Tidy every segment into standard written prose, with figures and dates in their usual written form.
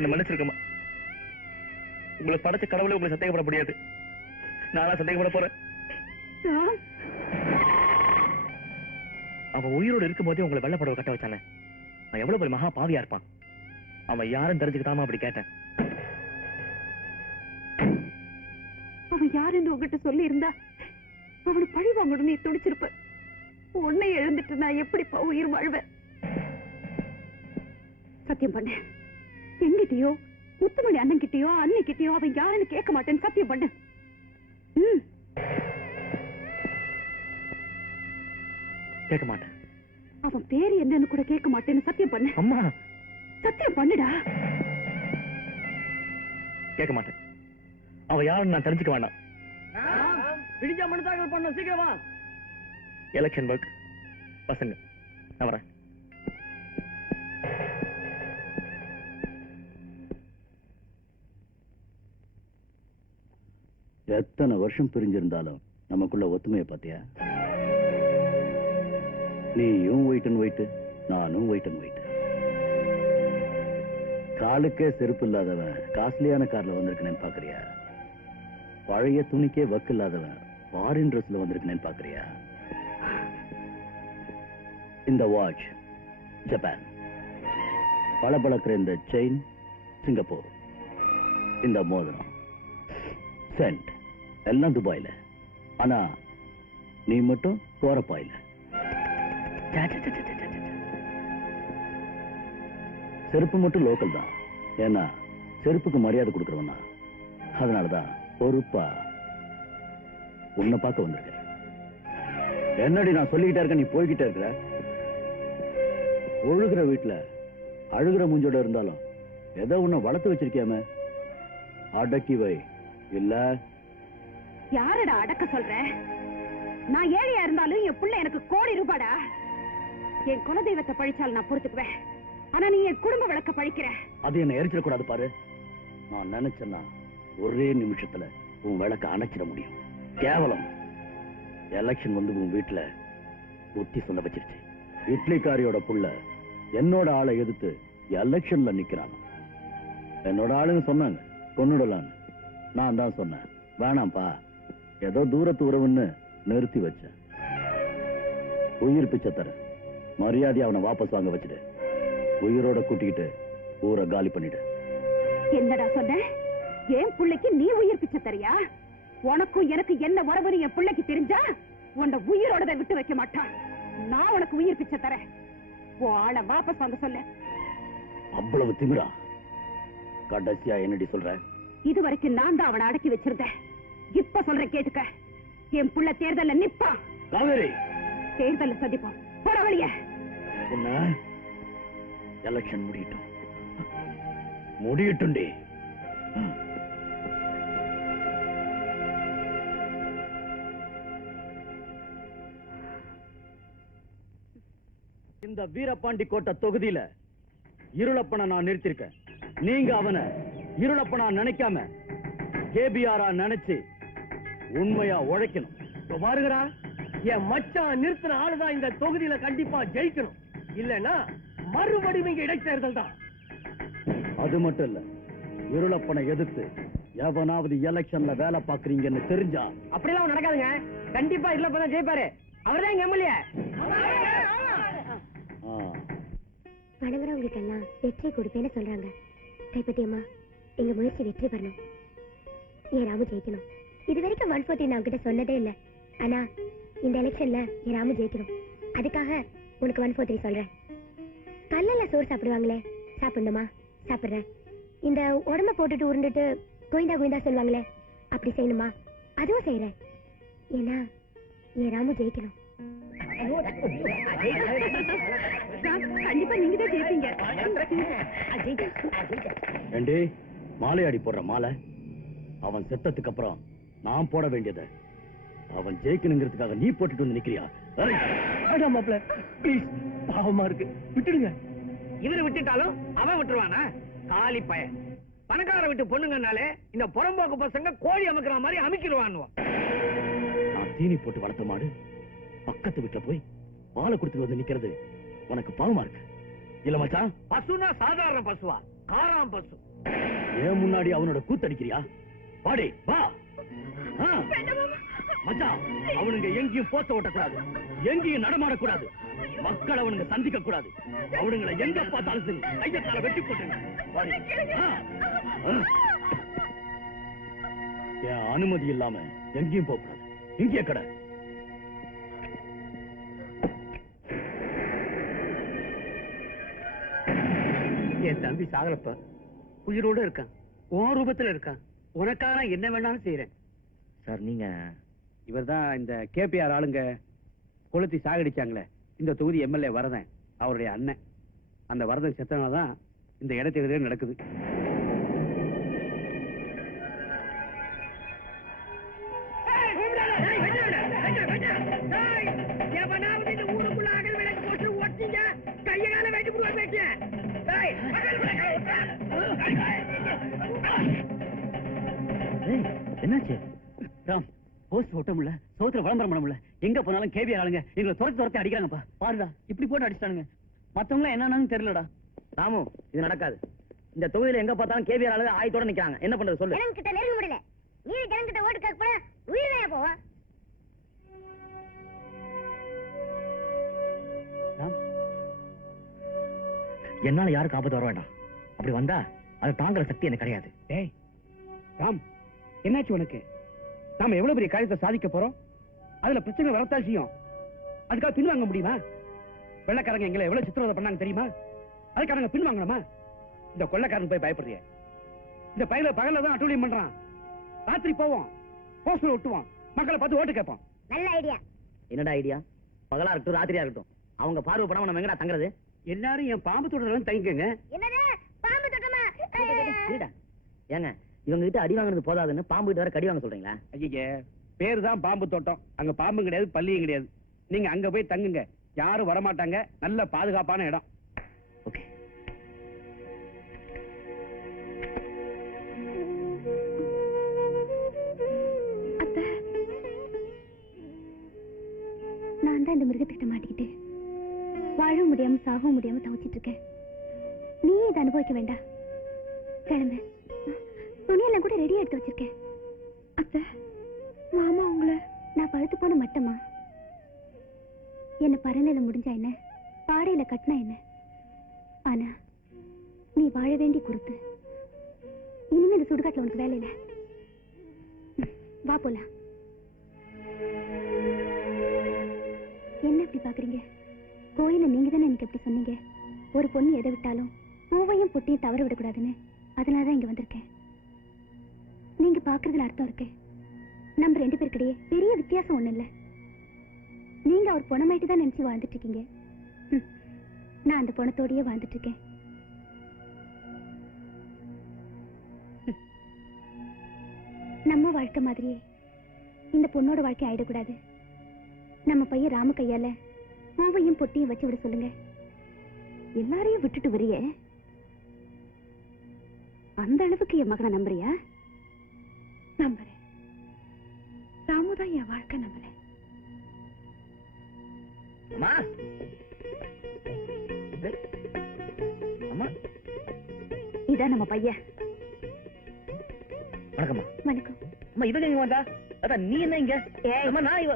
என்ன மன்னிச்சிருக்கமா. உங்களை படைச்ச கடவுளை உங்களை சந்தேகப்பட முடியாது. நானா சந்தேகப்பட போறேன்? அவன் உயிரோடு இருக்கும் போதே உங்களை வெள்ளப்படவை கட்ட வச்சானே, அவன் எவ்வளவு பெரிய மகா பாவியா இருப்பான். அவன் யாரும் தெரிஞ்சுக்கிட்டாம அப்படி கேட்டேன். அவன் யாருன்னு உங்ககிட்ட சொல்லி இருந்தா அவனை பழி வாங்கணும் நீ துடிச்சிருப்ப. உன்னை எழுந்துட்டு நான் எப்படிப்பா உயிர் வாழ்வேன்? சத்தியம் பண்ணு. எங்கிட்டயோ முத்துமணி அண்ணன் கிட்டயோ அன்னைக்கிட்டயோ அவன் யாருன்னு கேட்க மாட்டேன்னு சத்தியம் பண்ணு. கேட்க மாட்டேன். அவன் பேரு என்னன்னு கூட கேட்க மாட்டேன்னு சத்தியம் பண்ணு. அம்மா சத்தியம் பண்ணுடா. கேட்க மாட்டேன். அவன் யாருன்னு நான் தெரிஞ்சுக்க வேண்டாம். பிடிச்ச மனு தாக்கல் பண்ண, சீக்கிரம் வா. எலெக்ஷன் ஒர்க் பசங்க, நான் வரேன். எத்தனை வருஷம் பிரிஞ்சிருந்தாலும் நமக்குள்ள ஒத்துமையை பாத்தியா? நீயும் வெயிட் அண்ட் வெயிட், நானும் வெயிட் அண்ட் வெயிட். காலுக்கே செருப்பு இல்லாதவன் காஸ்ட்லியான கார்ல வந்திருக்கேன்னு பாக்குறியா? பழைய துணிக்கே வக்கு இல்லாதவன் ஃபாரின் ட்ரெஸ்ல வந்திருக்கேன்னு பாக்குறியா? இந்த வாட்ச் ஜப்பான், பளபளக்கிற இந்த செயின் சிங்கப்பூர், இந்த மோதிரம் சென்ட் எல்லாம் துபாயில. ஆனா நீ மட்டும் கோரப்பாயில. செருப்பு மட்டும் லோக்கல் தான். ஏன்னா செருப்புக்கு மரியாதை கொடுக்கறவனா. அதனாலதான் பொறுப்பா உன்னை பார்க்க வந்திருக்க. என்னடி நான் சொல்லிக்கிட்டே இருக்க, நீ போய்கிட்டே இருக்கிற? ஒழுகிற வீட்டுல அழுகிற மூஞ்சோட இருந்தாலும் ஏதோ உன்னை வளர்த்து வச்சிருக்கியாம, அடக்கி வை. இல்ல யாரடா அடக்க சொல்ற? நான் ஏழையா இருந்தாலும் என் புள்ள எனக்கு கோடி ரூபாடா. என் குலதெய்வத்தை பழிச்சால் நான் பொறுத்துக்குவேன். ஆனா நீ என் குடும்ப விளக்க பழிக்கிற. அது என்ன எரிச்சிட கூடாது பாரு. நான் நினைச்சேன்னா ஒரே நிமிஷத்துல உன் விளக்க அணைச்சிட முடியும். கேவலம் எலெக்ஷன் வந்து உன் வீட்டுல புத்தி சொல்ல வச்சிருச்சு. இட்லிக்காரியோட புள்ள என்னோட ஆளை எதிர்த்து எலெக்ஷன்ல நிக்கிறான். என்னோட ஆளுங்க சொன்னாங்க கொன்னுடலான்னு. நான் தான் சொன்னேன் வேணாம்பா, ஏதோ தூரத்து உறவுன்னு நிறுத்தி வச்சேன். உயிர் பிச்சை தர மரியாதை அவனை வாபஸ் வாங்க வச்சுட்டு உயிரோட கூட்டிக்கிட்டு ஊரை காலி பண்ணிடு. என்னடா சொன்ன? என் பிள்ளைக்கு நீ உயிர் பிச்சை தரியா? உனக்கும் எனக்கு என்ன வரவுன்னு என் பிள்ளைக்கு தெரிஞ்சா உன்னை உயிரோட விட்டு வைக்க மாட்டான். நான் உனக்கு உயிர் பிச்சை தரேன். ஆளை வாபஸ் வாங்க சொல்ல. அவ்வளவு திமிரா? கடைசியா என்னடி சொல்ற? இது வரைக்கும் நான் தான் அவனை அடக்கி வச்சிருந்தேன். இப்ப சொல்ற கேட்டுக்க. என் புள்ள தேர்தல்ல நிப்பா. தேர்தல்ல சந்திப்போம். போற வழிய எலெக்ஷன் முடியட்டும். இந்த வீரபாண்டி கோட்டை தொகுதியில இருளப்பனை நான் நிறுத்திருக்கேன். நீங்க அவனை இருளப்பனா நினைக்காம கேபிஆரா நினைச்சு உண்மையா உழைக்கணும். பாருங்கடா, என் மச்சான் நிறுத்தின ஆளுதான் இந்த தொகுதியில கண்டிப்பா ஜெயிக்கணும். இல்லன்னா மறுபடியும் இங்க இடைத்தேர்தல் தான். அது மட்டும் இல்ல, இருளப்பனை எதிர்த்து எவனாவது எலெக்ஷன்ல வேலை பாக்குறீங்கன்னு தெரிஞ்சா அப்படிலாம் நடக்காதுங்க. கண்டிப்பா இருளப்பதான் ஜெயிப்பாரு. அவர்தான் எங்க எம்எல்ஏ. வணங்குறவங்களுக்கு எல்லாம் வெற்றி கொடுப்பேன்னு சொல்றாங்க. கைப்பத்தியம்மா, எங்க முயற்சி வெற்றி பெறணும். என் ராமு ஜெயிக்கணும். இது வரைக்கும் 140 நான் உங்ககிட்ட சொன்னதே இல்லை. ஆனா இந்த எலெக்ஷன்ல என் ராமு ஜெயிக்கணும். அதுக்காக உனக்கு 143 சொல்றேன். கல்லல்ல சோறு சாப்பிடுவாங்களே, சாப்பிடணுமா? சாப்பிடுறேன். இந்த உடம்ப போட்டுட்டு உருண்டுட்டு கோயிந்தா கோயிந்தா சொல்லுவாங்களே, அப்படி செய்யணுமா? அதுவும் செய்யறேன். ஏன்னா என் ராமு ஜெயிக்கணும். கண்டிப்பா நீங்க தான் ஜெயிப்பீங்க. ஏண்டி மாலையாடி போடுற மாலை? அவன் செத்ததுக்கு அப்புறம் நான் போட வேண்டியதை அவன் ஜெயிக்கணுங்கிறதுக்காக நீ போட்டுட்டு வந்து நிக்கிறியா? மாப்ள ப்ளீஸ், பாவமா இருக்கு, விட்டுடுங்க. இவரை விட்டுட்டாலும் அவன் விட்டுருவானா? காலி பையன். பணக்கார விட்டு பொண்ணுங்கனாலே இந்த புறம்போக்கு பசங்க கோழி அமைக்கிற மாதிரி அமைக்கிடுவான். நான் தீனி போட்டு வளர்த்த மாடு பக்கத்து வீட்டுல போய் பாலை கொடுத்துட்டு வந்து நிக்கிறது உனக்கு பாவமா இருக்கு இல்ல மச்சான்? பசுனா சாதாரண பசுவா? காராம் பசு. ஏன் முன்னாடி அவனோட கூத்தடிக்கிறியா? வாடி வா. மச்சான், அவனுங்க எங்கேயும் போத்த ஓட்டக்கூடாது, எங்கேயும் நடமாடக்கூடாது, மக்கள் அவனுங்க சந்திக்க கூடாது. அவனுங்களை எங்க பார்த்தாலும் சரி கையத்தால வெட்டி போட்டுங்க. வாடி. என் அனுமதி இல்லாம எங்கேயும் போக கூடாது. இங்கே கடை. என் தம்பி சாகலப்ப உயிரோட இருக்கான், உன் ரூபத்துல இருக்கான். உனக்காக நான் என்ன வேணாலும் செய்யறேன். சார் நீங்க இவர்தான் இந்த கேபிஆர் ஆளுங்க கொளுத்தி சாகடிச்சாங்களே இந்த தொகுதி எம்எல்ஏ வரதன், அவருடைய அண்ணன். அந்த வரதன் செத்தனாலதான் இந்த இடத்தேர்தலே நடக்குது. என்னாச்சு? ராம், போஸ்ட் ஒட்ட முடியல, சோத்துல விளம்பரம் பண்ண முடியல, எங்க போனாலும் கேபிஆர் ஆளுங்க எங்களை துரத்தி அடிக்கிறாங்கப்பா. பாருடா, இப்படி போட்டு அடிச்சிட்டானுங்க. மத்தவங்க என்னன்னு தெரியலடா. ராமு, இது நடக்காது. இந்த தொகுதியில எங்க பார்த்தாலும் கேபிஆர் ஆளுங்க ஆயத்தோட நிக்கிறாங்க. என்ன பண்றது சொல்லு. ஜனம் கிட்ட நெருங்க முடியல. நீ ஜனம் கிட்ட ஓட்டு கேட்க போனா உயிரே போவா. என்னால யாருக்கு ஆபத்து வர வேண்டாம். அப்படி வந்தா அது தாங்குற சக்தி எனக்கு கிடையாது. டேய் ராம், என்னாச்சு உனக்கு? நாம எவ்வளவு பெரிய காரியத்தை சாதிக்க போறோம், அதுல பிரச்சனை வரத்தான் செய்யும். அதுக்காக பின்வாங்க முடியுமா? வெள்ளக்காரங்க எங்களை எவ்வளவு சித்திரவதை பண்ணாங்க தெரியுமா? அதுக்காக நாங்க பின்வாங்கணுமா? இந்த கொள்ளைக்காரன் போய் பயப்படுறிய? இந்த பையில பகல்ல தான் அட்டூழியம் பண்றான். ராத்திரி போவோம், போஸ்டர் ஒட்டுவோம், மக்களை பார்த்து ஓட்டு கேட்போம். நல்ல ஐடியா. என்னடா ஐடியா? பகலா இருக்கட்டும், ராத்திரியா இருக்கட்டும், அவங்க பார்வை படம் நம்ம எங்கடா தங்குறது? எல்லாரும் என் பாம்பு தொடர்ந்து தங்கிக்கங்க. என்னது பாம்பு தொட்டமா? இருடா. ஏங்க, இவங்க கிட்ட அடி வாங்குறது போதாதுன்னு பாம்பு கிட்ட வர கடி வாங்க சொல்றீங்களா? ஐயே, பேரு தான் பாம்பு தோட்டம், அங்க பாம்பும் கிடையாது, பள்ளியும் கிடையாது. நீங்க அங்க போய் தங்குங்க, யாரும் வரமாட்டாங்க, நல்ல பாதுகாப்பான இடம். ஓகே. நான் தான் இந்த மிருகத்திட்ட மாட்டிக்கிட்டு வாழ முடியாம சாகவும் முடியாம தவிச்சிட்டு இருக்கேன். நீ இதை அனுபவிக்க வேண்டாம். கிளம்பு. துணியெல்லாம் கூட ரெடி எடுத்து வச்சிருக்கேன். அத்தை, மாமா உங்களை நான் பழுத்து போன மட்டமா? என்ன பரநிலை முடிஞ்சா என்ன, பாடையில கட்டினா என்ன? ஆனா நீ வாழ வேண்டி கொடுத்து இனிமே இந்த சுடுகாட்டுல உனக்கு வேலை இல்லை. வா போலாம். என்ன இப்படி பாக்குறீங்க? கோயில நீங்க தானே எனக்கு எப்படி சொன்னீங்க, ஒரு பொண்ணு எதை விட்டாலும் பூவையும் பொட்டியும் தவற விடக்கூடாதுன்னு. அதனாலதான் இங்க வந்திருக்கேன். நீங்க பாக்குறதுல அர்த்தம் இருக்கு. நம்ம ரெண்டு பேருக்கிடையே பெரிய வித்தியாசம் ஒண்ணு இல்ல. நீங்க அவர் பொணமாயிட்டு தான் நினைச்சு வாழ்ந்துட்டு இருக்கீங்க. நான் அந்த பொணத்தோடயே வாழ்ந்துட்டு இருக்கேன். நம்ம வாழ்க்கை மாதிரியே இந்த பொண்ணோட வாழ்க்கை ஆயிடக்கூடாது. நம்ம பையன் ராம கையால பூவையும் பொட்டியும் வச்சு விட சொல்லுங்க. எல்லாரையும் விட்டுட்டு வரிய அந்த அளவுக்கு என் மகனை நம்புறியா? நம்புறேன். ராமுதான் என் வாழ்க்கை நம்புறேன். அம்மா, அம்மா, இதான் நம்ம பையன். வணக்கம்மா. வணக்கம். அம்மா, இவங்க எங்க வந்தா? அதான் நீ என்ன இங்க? அம்மா, நான்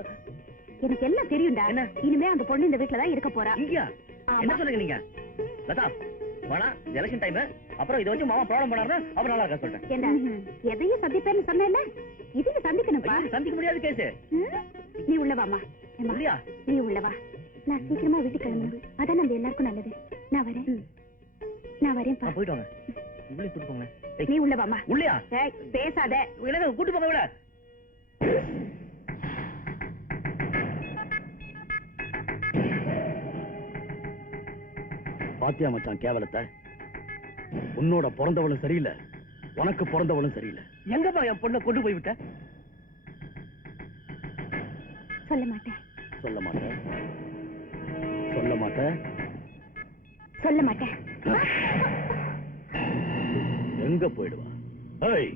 எனக்கு எல்லாம் தெரியும்டா. என்ன? இனிமே அந்த பொண்ணு இந்த வீட்டுல தான் இருக்க போறா. இங்கயா? என்ன சொல்லுங்க நீங்க? லதா, வேணா, எலெக்ஷன் டைம், அப்புறம் இதை வச்சு மாமா ப்ராப்ளம் பண்ணாருன்னா அப்புறம் நல்லா இருக்கா சொல்லிட்டேன். என்ன எதையும் சந்திப்பேன்னு சொன்னேன்ல, இதையும் சந்திக்கணும்பா. சந்திக்க முடியாது கேஸ். நீ உள்ளவாமா. இல்லையா? நீ உள்ளவா. நான் சீக்கிரமா வீட்டுக்கு கிளம்பணும். அதான் நம்ம எல்லாருக்கும் நல்லது. நான் வரேன். நான் வரேன். போயிட்டு வாங்க. இவ்வளவு கூட்டு போங்க. நீ உள்ளவாமா. உள்ளயா? பேசாத. கூட்டு போங்க. இவ்வளவு பாத்தியா மச்சான் கேவலத்தை? உன்னோட பிறந்தவளும் சரியில்லை, உனக்கு பிறந்தவளும் சரியில்லை. எங்கப்பா என் பொண்ணை கொண்டு போய் விட்ட? சொல்ல மாட்டேன். சொல்ல மாட்டேன். சொல்ல மாட்டேன். சொல்ல மாட்டேன். எங்க போயிடுவா? ஏய்,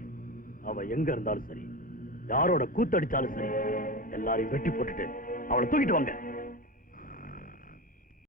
அவ எங்க இருந்தாலும் சரி, யாரோட கூத்தடிச்சாலும் சரி, எல்லாரையும் வெட்டி போட்டுட்டு அவளை தூக்கிட்டு வாங்க.